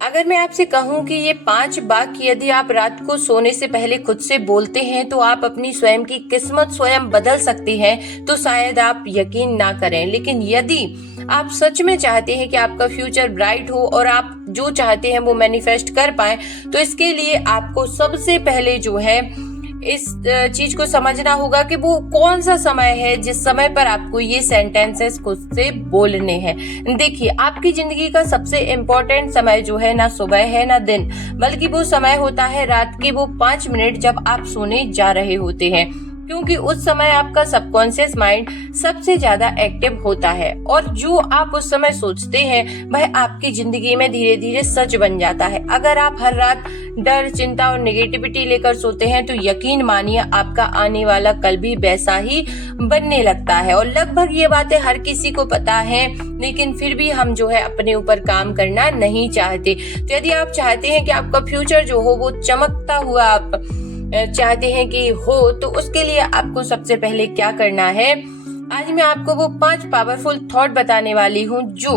अगर मैं आपसे कहूँ कि ये 5 वाक्य यदि आप रात को सोने से पहले खुद से बोलते हैं तो आप अपनी स्वयं की किस्मत स्वयं बदल सकती हैं, तो शायद आप यकीन ना करें। लेकिन यदि आप सच में चाहते हैं कि आपका फ्यूचर ब्राइट हो और आप जो चाहते हैं वो मैनिफेस्ट कर पाए, तो इसके लिए आपको सबसे पहले जो है इस चीज को समझना होगा कि वो कौन सा समय है जिस समय पर आपको ये सेंटेंसेस खुद से बोलने हैं। देखिए, आपकी जिंदगी का सबसे इम्पोर्टेंट समय जो है ना सुबह है ना दिन, बल्कि वो समय होता है रात के वो 5 मिनट जब आप सोने जा रहे होते हैं, क्योंकि उस समय आपका सबकॉन्शियस माइंड सबसे ज्यादा एक्टिव होता है और जो आप उस समय सोचते हैं वह आपकी जिंदगी में धीरे धीरे सच बन जाता है। अगर आप हर रात डर, चिंता और नेगेटिविटी लेकर सोते हैं तो यकीन मानिए आपका आने वाला कल भी वैसा ही बनने लगता है। और लगभग ये बातें हर किसी को पता है, लेकिन फिर भी हम जो है अपने ऊपर काम करना नहीं चाहते। तो यदि आप चाहते हैं कि आपका फ्यूचर जो हो वो चमकता हुआ आप चाहते हैं कि हो, तो उसके लिए आपको सबसे पहले क्या करना है, आज मैं आपको वो 5 पावरफुल थॉट बताने वाली हूँ जो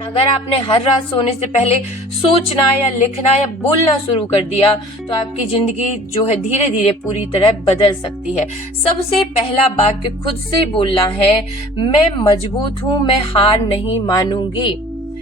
अगर आपने हर रात सोने से पहले सोचना या लिखना या बोलना शुरू कर दिया तो आपकी जिंदगी जो है धीरे धीरे पूरी तरह बदल सकती है। सबसे पहला वाक्य खुद से बोलना है, मैं मजबूत हूँ, मैं हार नहीं मानूंगी।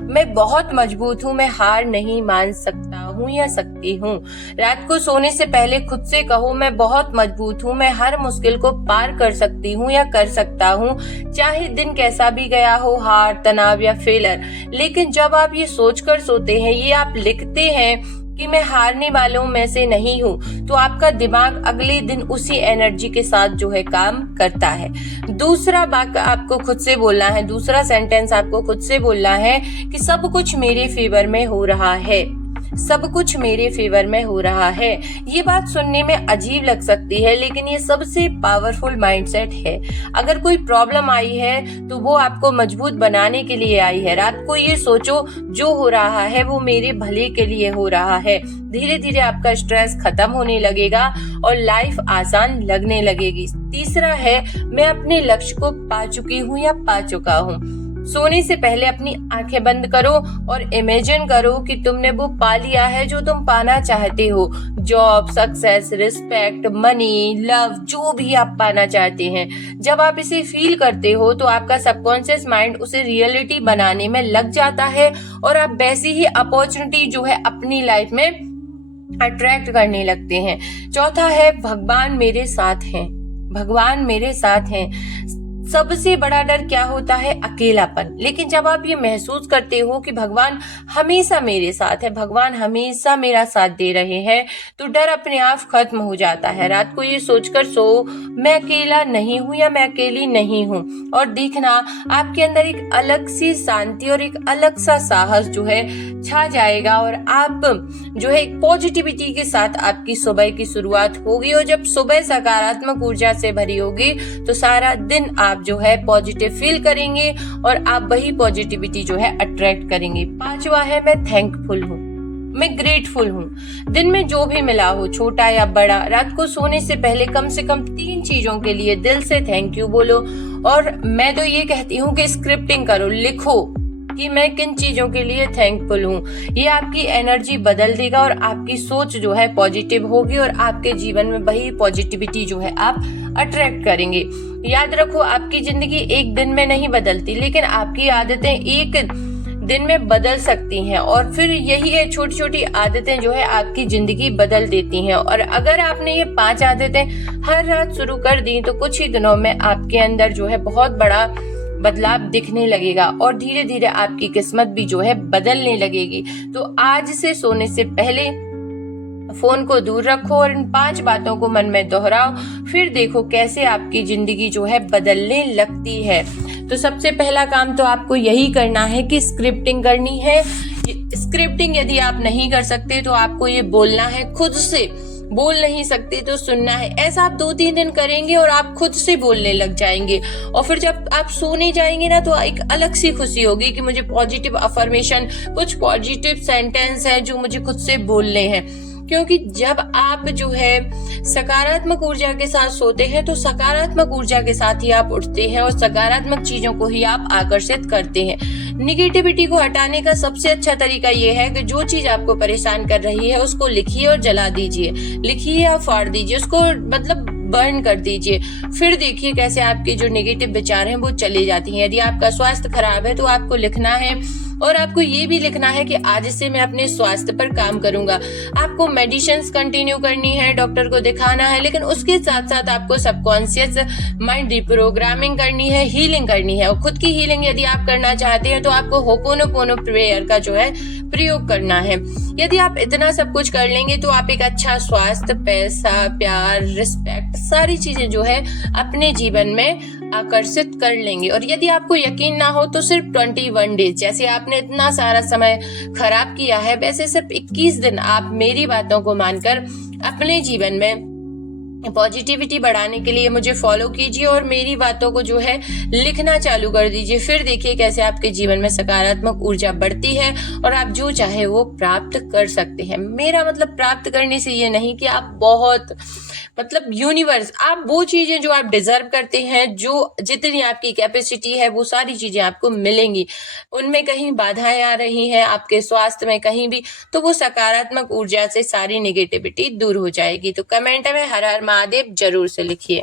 मैं बहुत मजबूत हूँ, मैं हार नहीं मान सकता हूँ या सकती हूँ। रात को सोने से पहले खुद से कहो, मैं बहुत मजबूत हूँ, मैं हर मुश्किल को पार कर सकती हूँ या कर सकता हूँ, चाहे दिन कैसा भी गया हो, हार, तनाव या फेलर। लेकिन जब आप ये सोचकर सोते हैं, ये आप लिखते हैं कि मैं हारने वालों में से नहीं हूँ, तो आपका दिमाग अगले दिन उसी एनर्जी के साथ जो है काम करता है। दूसरा वाक्य आपको खुद से बोलना है, दूसरा सेंटेंस आपको खुद से बोलना है कि सब कुछ मेरे फेवर में हो रहा है। सब कुछ मेरे फेवर में हो रहा है। ये बात सुनने में अजीब लग सकती है, लेकिन ये सबसे पावरफुल माइंडसेट है। अगर कोई प्रॉब्लम आई है तो वो आपको मजबूत बनाने के लिए आई है। रात को ये सोचो, जो हो रहा है वो मेरे भले के लिए हो रहा है। धीरे धीरे आपका स्ट्रेस खत्म होने लगेगा और लाइफ आसान लगने लगेगी। तीसरा है, मैं अपने लक्ष्य को पा चुकी हूँ या पा चुका हूँ। सोने से पहले अपनी आंखें बंद करो और इमेजिन करो कि तुमने वो पा लिया है जो तुम पाना चाहते हो। Job, success, respect, money, love, जो भी आप पाना चाहते हैं। जब आप इसे फील करते हो तो आपका सबकॉन्शियस माइंड उसे रियलिटी बनाने में लग जाता है और आप वैसी ही अपॉर्चुनिटी जो है अपनी लाइफ में अट्रैक्ट करने लगते हैं। चौथा है, भगवान मेरे साथ हैं। भगवान मेरे साथ हैं। सबसे बड़ा डर क्या होता है? अकेलापन। लेकिन जब आप ये महसूस करते हो कि भगवान हमेशा मेरे साथ है, भगवान हमेशा मेरा साथ दे रहे हैं, तो डर अपने आप खत्म हो जाता है। रात को ये सोचकर सो, मैं अकेला नहीं हूँ या मैं अकेली नहीं हूँ, और देखना आपके अंदर एक अलग सी शांति और एक अलग सा साहस जो है छा जाएगा और आप जो है पॉजिटिविटी के साथ आपकी सुबह की शुरुआत होगी। और जब सुबह सकारात्मक ऊर्जा से भरी होगी तो सारा दिन आप जो है पॉजिटिव फील करेंगे और आप वही पॉजिटिविटी जो है अट्रैक्ट करेंगे। पांचवा है, मैं थैंकफुल हूँ, मैं ग्रेटफुल हूँ। दिन में जो भी मिला हो, छोटा या बड़ा, रात को सोने से पहले कम से कम 3 चीजों के लिए दिल से थैंक यू बोलो। और मैं तो ये कहती हूँ कि स्क्रिप्टिंग करो, लिखो कि मैं किन चीजों के लिए थैंकफुल हूँ। ये आपकी एनर्जी बदल देगा और आपकी सोच जो है पॉजिटिव होगी और आपके जीवन में वही पॉजिटिविटी जो है आप अट्रैक्ट करेंगे। याद रखो, आपकी जिंदगी एक दिन में नहीं बदलती, लेकिन आपकी आदतें एक दिन में बदल सकती हैं और फिर यही है छोटी छोटी आदतें जो है आपकी जिंदगी बदल देती हैं। और अगर आपने ये 5 आदतें हर रात शुरू कर दी तो कुछ ही दिनों में आपके अंदर जो है बहुत बड़ा बदलाव दिखने लगेगा और धीरे धीरे आपकी किस्मत भी जो है बदलने लगेगी। तो आज से सोने से पहले फोन को दूर रखो और इन 5 बातों को मन में दोहराओ, फिर देखो कैसे आपकी जिंदगी जो है बदलने लगती है। तो सबसे पहला काम तो आपको यही करना है कि स्क्रिप्टिंग करनी है। स्क्रिप्टिंग यदि आप नहीं कर सकते तो आपको ये बोलना है खुद से, बोल नहीं सकते तो सुनना है। ऐसा आप 2-3 दिन करेंगे और आप खुद से बोलने लग जाएंगे और फिर जब आप सोने जाएंगे ना तो एक अलग सी खुशी होगी कि मुझे पॉजिटिव अफर्मेशन, कुछ पॉजिटिव सेंटेंस है जो मुझे खुद से बोलने हैं। क्योंकि जब आप जो है सकारात्मक ऊर्जा के साथ सोते हैं तो सकारात्मक ऊर्जा के साथ ही आप उठते हैं और सकारात्मक चीजों को ही आप आकर्षित करते हैं। निगेटिविटी को हटाने का सबसे अच्छा तरीका ये है कि जो चीज आपको परेशान कर रही है उसको लिखिए और जला दीजिए, लिखिए या फाड़ दीजिए, उसको मतलब बर्न कर दीजिए। फिर देखिए कैसे आपके जो नेगेटिव विचार हैं वो चले जाती हैं। यदि आपका स्वास्थ्य खराब है तो आपको लिखना है और आपको ये भी लिखना है कि आज से मैं अपने स्वास्थ्य पर काम करूंगा। आपको मेडिसिन्स कंटिन्यू करनी है, डॉक्टर को दिखाना है, लेकिन उसके साथ साथ आपको सबकॉन्शियस माइंड रिप्रोग्रामिंग करनी है, हीलिंग करनी है। और खुद की हीलिंग यदि आप करना चाहते हैं तो आपको होपोनोपोनो प्रेयर का जो है प्रयोग करना है। यदि आप इतना सब कुछ कर लेंगे तो आप एक अच्छा स्वास्थ्य, पैसा, प्यार, रिस्पेक्ट, सारी चीजें जो है अपने जीवन में आकर्षित कर लेंगे। और यदि आपको यकीन ना हो तो सिर्फ 21 डेज, जैसे आपने इतना सारा समय खराब किया है वैसे सिर्फ 21 दिन आप मेरी बातों को मानकर अपने जीवन में पॉजिटिविटी बढ़ाने के लिए मुझे फॉलो कीजिए और मेरी बातों को जो है लिखना चालू कर दीजिए। फिर देखिए कैसे आपके जीवन में सकारात्मक ऊर्जा बढ़ती है और आप जो चाहे वो प्राप्त कर सकते हैं। मेरा मतलब प्राप्त करने से ये नहीं कि आप बहुत मतलब यूनिवर्स, आप वो चीजें जो आप डिजर्व करते हैं, जो जितनी आपकी कैपेसिटी है वो सारी चीजें आपको मिलेंगी। उनमें कहीं बाधाएं आ रही हैं आपके स्वास्थ्य में कहीं भी, तो वो सकारात्मक ऊर्जा से सारी नेगेटिविटी दूर हो जाएगी। तो कमेंट में हर हर महादेव जरूर से लिखिए।